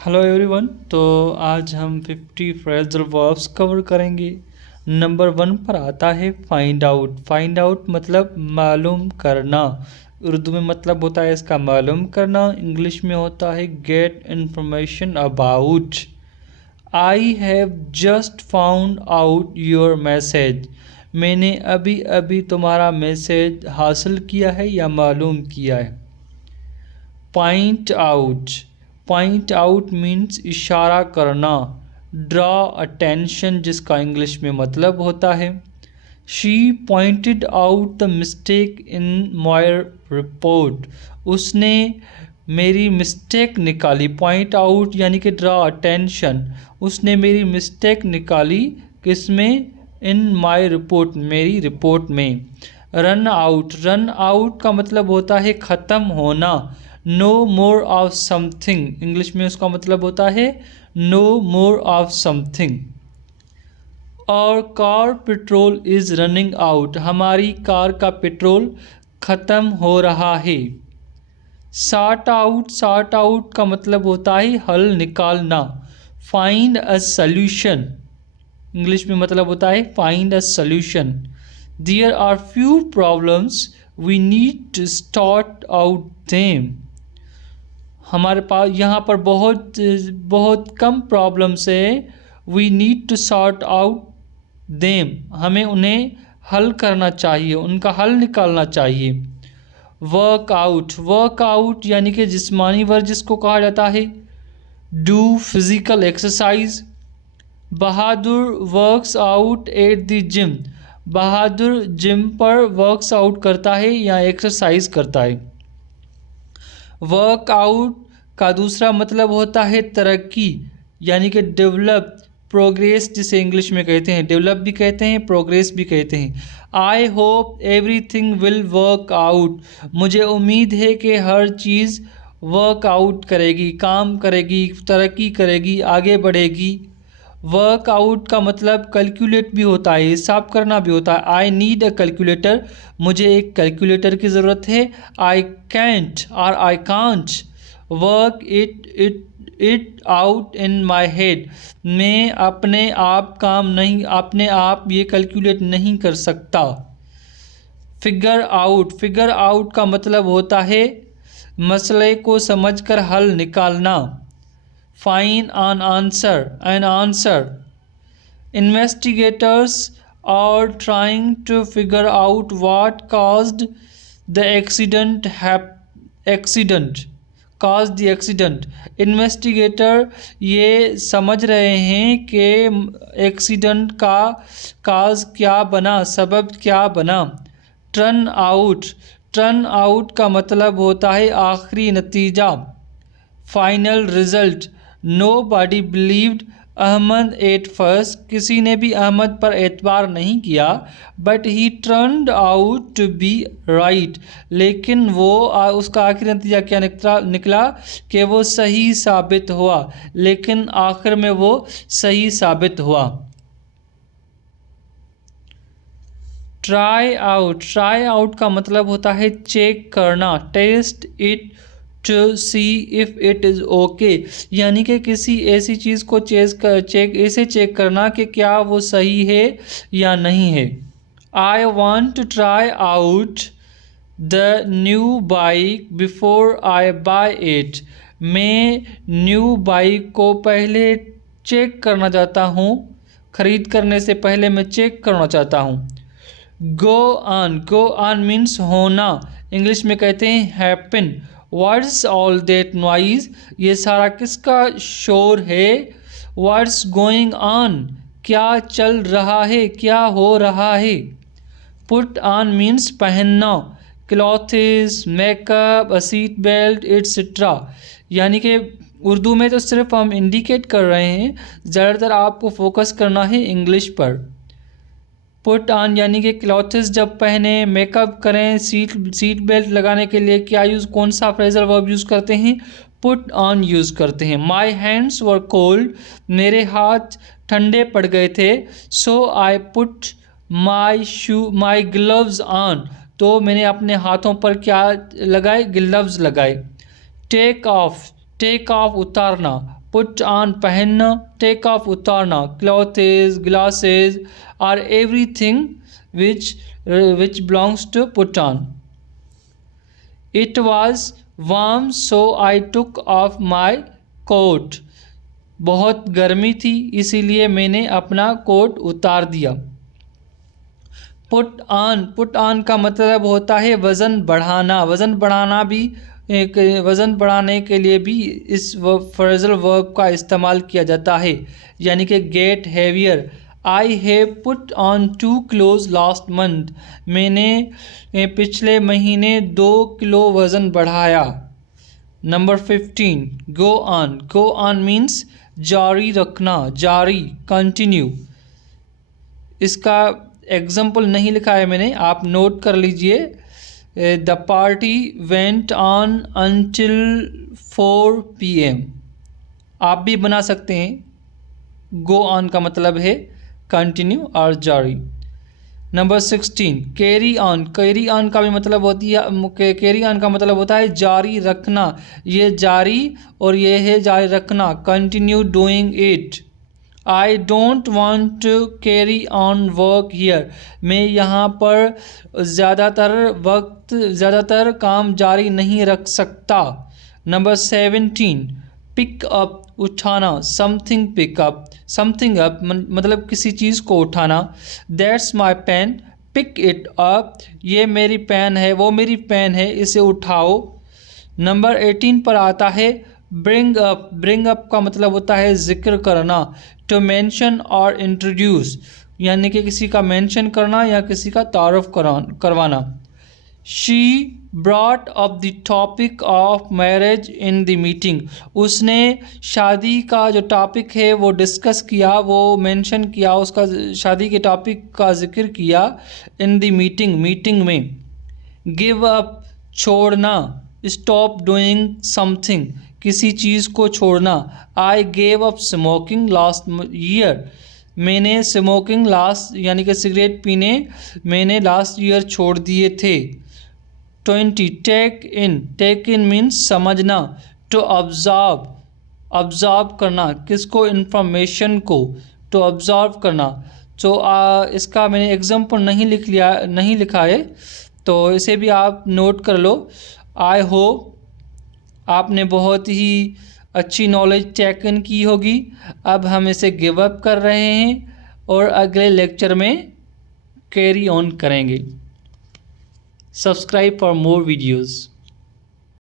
Hello everyone. तो आज हम 50 फ्रेजल वर्ब्स कवर करेंगे। नंबर 1 पर आता है फाइंड आउट। फाइंड आउट मतलब मालूम करना। उर्दू में मतलब होता है इसका मालूम करना। इंग्लिश में होता है get information about. I have just found out your message. मैंने अभी अभी तुम्हारा मैसेज हासिल किया है या मालूम किया है। Point out. Point out means इशारा करना। ड्रॉ अटेंशन जिसका इंग्लिश में मतलब होता है। She pointed out the mistake in my report. उसने मेरी मिस्टेक निकाली। पॉइंट आउट यानी कि ड्रॉ अटेंशन। उसने मेरी मिस्टेक निकाली किसमें? इन माय रिपोर्ट, मेरी रिपोर्ट में। Run out. रन आउट का मतलब होता है ख़त्म होना। No more of something, English में उसका मतलब होता है नो मोर ऑफ समथिंग। और car petrol is running out, हमारी कार का पेट्रोल ख़त्म हो रहा है। Sort out. सॉर्ट आउट का मतलब होता है हल निकालना। फाइंड अ सल्यूशन, इंग्लिश में मतलब होता है find a solution. There are few problems we need to sort out them. हमारे पास यहाँ पर बहुत बहुत कम प्रॉब्लम्स है। We need to sort out them, हमें उन्हें हल करना चाहिए, उनका हल निकालना चाहिए। वर्कआउट। वर्कआउट यानी कि जिस्मानी वर्जिश को कहा जाता है। Do physical exercise. Bahadur works out at the gym. Bahadur gym पर वर्क्स आउट करता है या एक्सरसाइज करता है। वर्कआउट का दूसरा मतलब होता है तरक्की यानी कि डेवलप, प्रोग्रेस जिसे इंग्लिश में कहते हैं। डेवलप भी कहते हैं, प्रोग्रेस भी कहते हैं। I hope everything will work out. मुझे उम्मीद है कि हर चीज़ वर्कआउट करेगी, काम करेगी, तरक्की करेगी, आगे बढ़ेगी। वर्कआउट का मतलब कैलकुलेट भी होता है, हिसाब करना भी होता है। आई नीड अ कैलकुलेटर, मुझे एक कैलकुलेटर की ज़रूरत है। आई कैंट और I can't work it out in my head. मैं अपने आप ये कैलकुलेट नहीं कर सकता। Figure out. फिगर आउट का मतलब होता है मसले को समझकर हल निकालना। Find an answer. Investigators are trying to figure out what caused the accident caused the accident। Investigator ये समझ रहे हैं कि एक्सीडेंट का काज क्या बना, सबब क्या बना। Turn out. टर्न आउट का मतलब होता है आखिरी नतीजा, final result. Nobody believed Ahmed at first, किसी ने भी अहमद पर एतबार नहीं किया। But he turned out to be right, लेकिन वो उसका आखिरी नतीजा क्या निकला कि वो सही साबित हुआ। लेकिन आखिर में वो सही साबित हुआ। Try out. ट्राई आउट का मतलब होता है चेक करना। Test it to see if it is okay, यानी कि किसी ऐसी चीज़ को चेक करना कि क्या वो सही है या नहीं है। I want to try out the new bike before I buy it. मैं न्यू बाइक को पहले चेक करना चाहता हूँ, ख़रीद करने से पहले मैं चेक करना चाहता हूँ। Go on. Go on means होना, इंग्लिश में कहते हैं happen. What's all that noise, ये सारा किसका शोर है। व्हाट्स गोइंग ऑन, क्या चल रहा है, क्या हो रहा है। पुट ऑन मीन्स पहनना। क्लॉथ्स, मेकअप, अ सीट बेल्ट एट्सेट्रा, यानी कि उर्दू में तो सिर्फ हम इंडिकेट कर रहे हैं, ज़्यादातर आपको फोकस करना है इंग्लिश पर। पुट ऑन यानी कि क्लॉथ्स जब पहने, मेकअप करें, सीट बेल्ट लगाने के लिए क्या कौन सा फ्रेजल वर्ब यूज़ करते हैं? पुट ऑन यूज़ करते हैं। माई हैंड्स वर कोल्ड, मेरे हाथ ठंडे पड़ गए थे। So I put my gloves on, तो मैंने अपने हाथों पर क्या लगाए? ग्लव्स लगाए। Take off. टेक ऑफ उतारना। पुट ऑन पहनना, टेक ऑफ उतारना, clothes, glasses or everything which belongs to put on. It was warm so I took off my coat. बहुत गर्मी थी इसीलिए मैंने अपना कोट उतार दिया। पुट ऑन का मतलब होता है वज़न बढ़ाना। वज़न बढ़ाना भी वज़न बढ़ाने के लिए भी इस फ्रेजल वर्ब का इस्तेमाल किया जाता है, यानी कि get heavier. I have put on 2 kilos last month. मैंने पिछले महीने 2 किलो वज़न बढ़ाया। नंबर 15 गो ऑन मीन्स जारी रखना, जारी, कंटिन्यू। इसका एग्जाम्पल नहीं लिखा है मैंने, आप नोट कर लीजिए। The party went on until 4 PM। आप भी बना सकते हैं। गो ऑन का मतलब है कंटिन्यू और जारी। नंबर 16 कैरी ऑन का भी मतलब होती है, कैरी ऑन का मतलब होता है जारी रखना। ये जारी और ये है जारी रखना, continue doing it. I don't want to carry on work here. मैं यहाँ पर ज़्यादातर काम जारी नहीं रख सकता। नंबर 17 पिक अप, उठाना, समथिंग अप मतलब किसी चीज़ को उठाना। That's my pen, pick it up. ये मेरी पेन है, वो मेरी पेन है, इसे उठाओ। नंबर 18 पर आता है ब्रिंग अप का मतलब होता है जिक्र करना। टू मेंशन और इंट्रोड्यूस, यानी कि किसी का मेंशन करना या किसी का तारुफ करवाना। She brought up the topic of marriage in the meeting. उसने शादी का जो टॉपिक है वो डिस्कस किया, वो मेंशन किया, उसका शादी के टॉपिक का जिक्र किया इन द मीटिंग में। गिव अप, छोड़ना। स्टॉप डूइंग समथिंग, किसी चीज़ को छोड़ना। I gave up smoking last year. मैंने स्मोकिंग यानी कि सिगरेट पीने मैंने लास्ट ईयर छोड़ दिए थे। 20 टेक इन मीन्स समझना। टू ऑब्जर्व करना, किसको, इंफॉर्मेशन को, टू ऑब्जर्व करना। तो इसका मैंने एग्जाम्पल नहीं लिखा है, तो इसे भी आप नोट कर लो। आई होप आपने बहुत ही अच्छी नॉलेज टेक इन की होगी। अब हम इसे गिव अप कर रहे हैं और अगले लेक्चर में कैरी ऑन करेंगे। Subscribe for more videos.